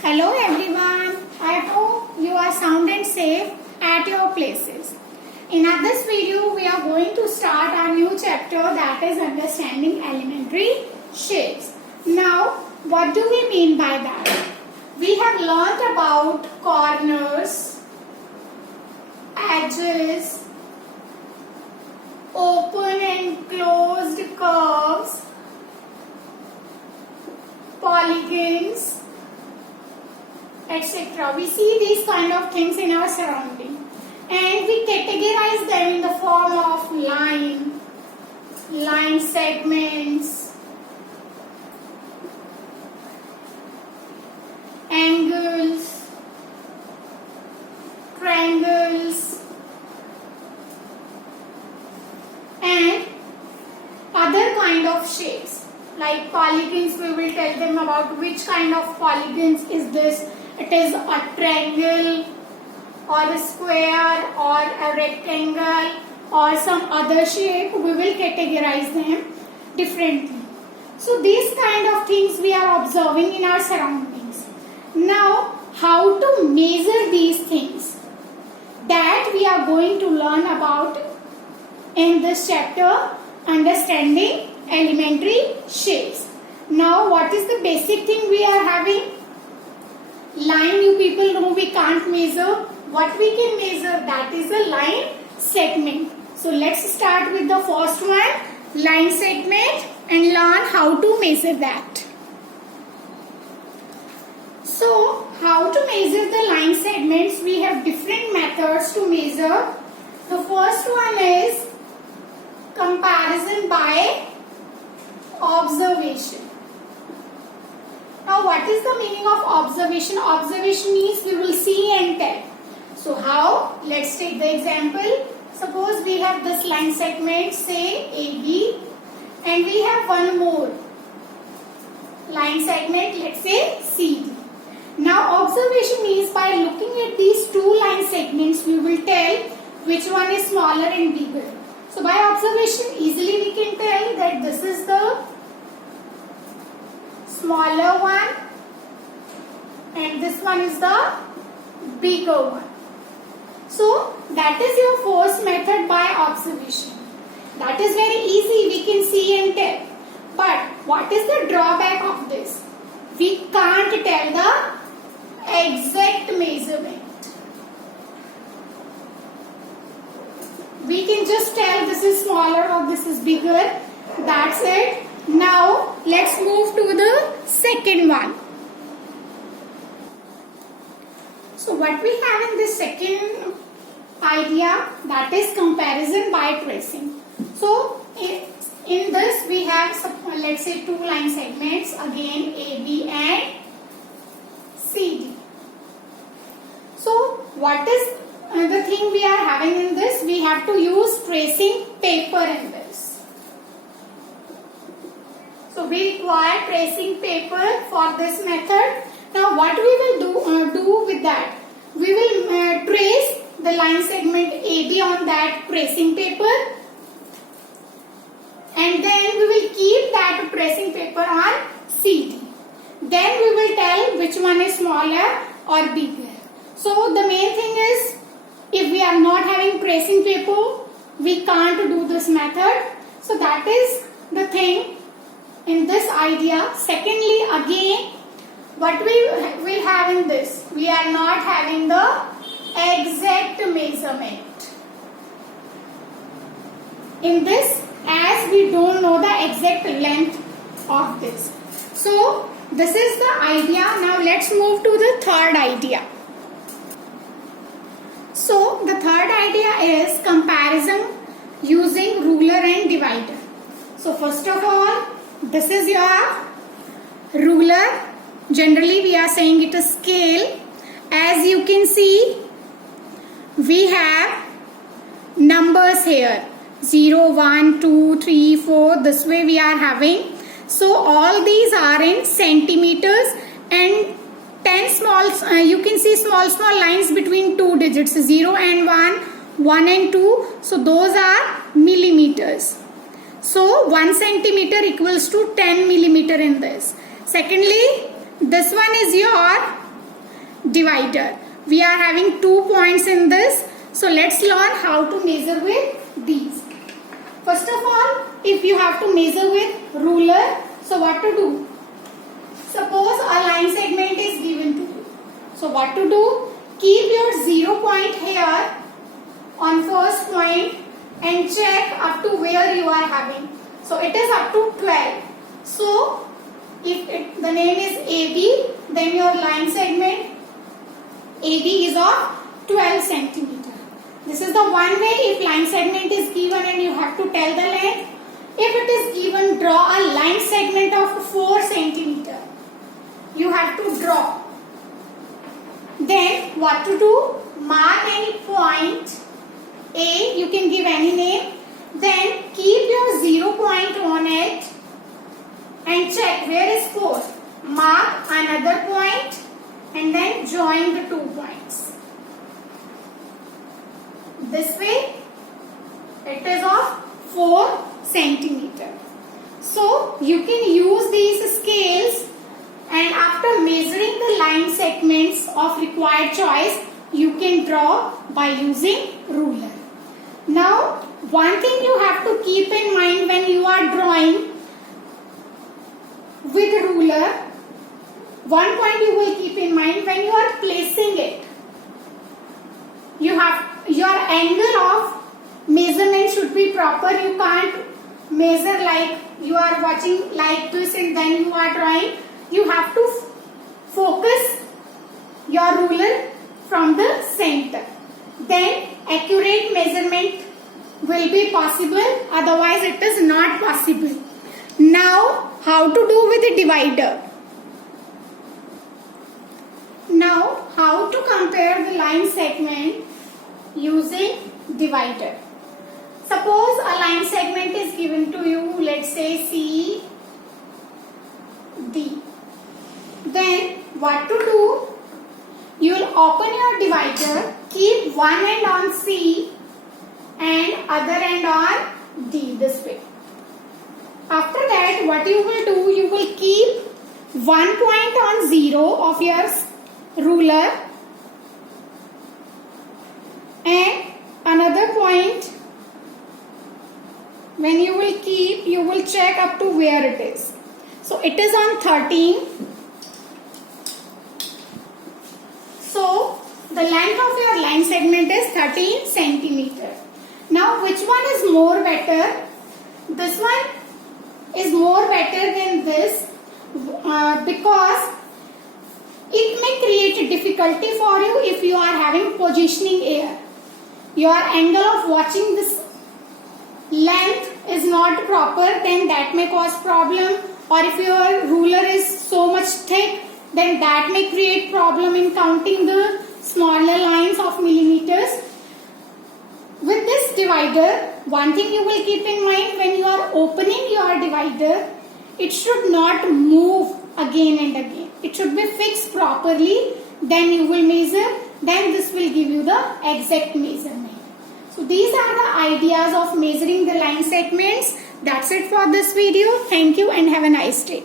Hello everyone, I hope you are sound and safe at your places. In this video, we are going to start our new chapter, that is understanding elementary shapes. Now, what do we mean by that? We have learnt about corners, edges, open and closed curves, polygons, etc. We see these kind of things in our surrounding, and we categorize them in the form of line segments, angles, triangles, and other kind of shapes. Like polygons, we will tell them about which kind of polygons is this. It is a triangle or a square or a rectangle or some other shape. We will categorize them differently. So these kind of things we are observing in our surroundings. Now, how to measure these things, that we are going to learn about in this chapter, understanding elementary shapes. Now, what is the basic thing we are having? Line, you people know we can't measure. What we can measure, that is a line segment. So let's start with the first one, line segment, and learn how to measure that. So how to measure the line segments? We have different methods to measure. The first one is comparison by observation. Now, what is the meaning of observation? Observation means we will see and tell. So, how? Let's take the example. Suppose we have this line segment, say AB, and we have one more line segment, let's say CD. Now, observation means by looking at these two line segments, we will tell which one is smaller and bigger. So, by observation, easily we can tell that this is the smaller one and this one is the bigger one. So that is your first method, by observation. That is very easy, we can see and tell. But what is the drawback of this? We can't tell the exact measurement. We can just tell this is smaller or this is bigger. That's it. Now, let's move to the second one. So, what we have in this second idea, that is comparison by tracing. So, in this we have, let's say, two line segments, again AB and CD. So, what is the thing we are having in this? We have to use tracing paper in this. So we require tracing paper for this method. Now what we will do with that? We will trace the line segment AB on that tracing paper, and then we will keep that tracing paper on CD. Then we will tell which one is smaller or bigger. So the main thing is, if we are not having tracing paper, we can't do this method. So that is the thing in this idea. Secondly, again, what we will have in this, we are not having the exact measurement. In this, as we don't know the exact length of this. So, this is the idea. Now, let's move to the third idea. So, the third idea is comparison using ruler and divider. So, first of all, this is your ruler. Generally, we are saying it is scale. As you can see, we have numbers here. 0, 1, 2, 3, 4. This way we are having. So, all these are in centimeters, and 10 small, you can see small lines between two digits, 0 and 1, 1 and 2. So, those are millimeters. So 1 centimeter equals to 10 millimeter in this. Secondly, this one is your divider. We are having 2 points in this. So let's learn how to measure with these. First of all, if you have to measure with ruler, so what to do? Suppose a line segment is given to you. So what to do? Keep your 0 point here on first point and check up to where you are having. So it is up to 12. So if the name is AB, then your line segment AB is of 12 centimeter. This is the one way if line segment is given and you have to tell the length. If it is given, draw a line segment of 4 centimeter. You have to draw. Then what to do? Mark any point A, you can give any name. Then keep your 0 point on it and check where is 4. Mark another point and then join the 2 points. This way it is of 4 centimeter. So you can use these scales, and after measuring the line segments of required choice, you can draw by using ruler. Now, one thing you have to keep in mind when you are drawing with ruler, one point you will keep in mind when you are placing it. You have your angle of measurement should be proper. You can't measure like you are watching like this and then you are drawing. You have to focus your ruler from the center. Then accurate measurement will be possible, otherwise it is not possible. Now how to do with the divider? Now how to compare the line segment using divider? Suppose a line segment is given to you, let's say C, D. Then what to do? You will open your divider, keep one end on C and other end on D, this way. After that, what you will do? You will keep 1 point on 0 of your ruler and another point. When you will keep, you will check up to where it is. So it is on 13. So the length of your line segment is 13 centimeter. Now which one is more better? This one is more better than this because it may create a difficulty for you if you are having positioning error. Your angle of watching this length is not proper, then that may cause problem. Or if your ruler is so much thick, then that may create problem in counting the smaller lines of millimeters. With this divider, one thing you will keep in mind when you are opening your divider, it should not move again and again. It should be fixed properly. Then you will measure. Then this will give you the exact measurement. So these are the ideas of measuring the line segments. That's it for this video. Thank you and have a nice day.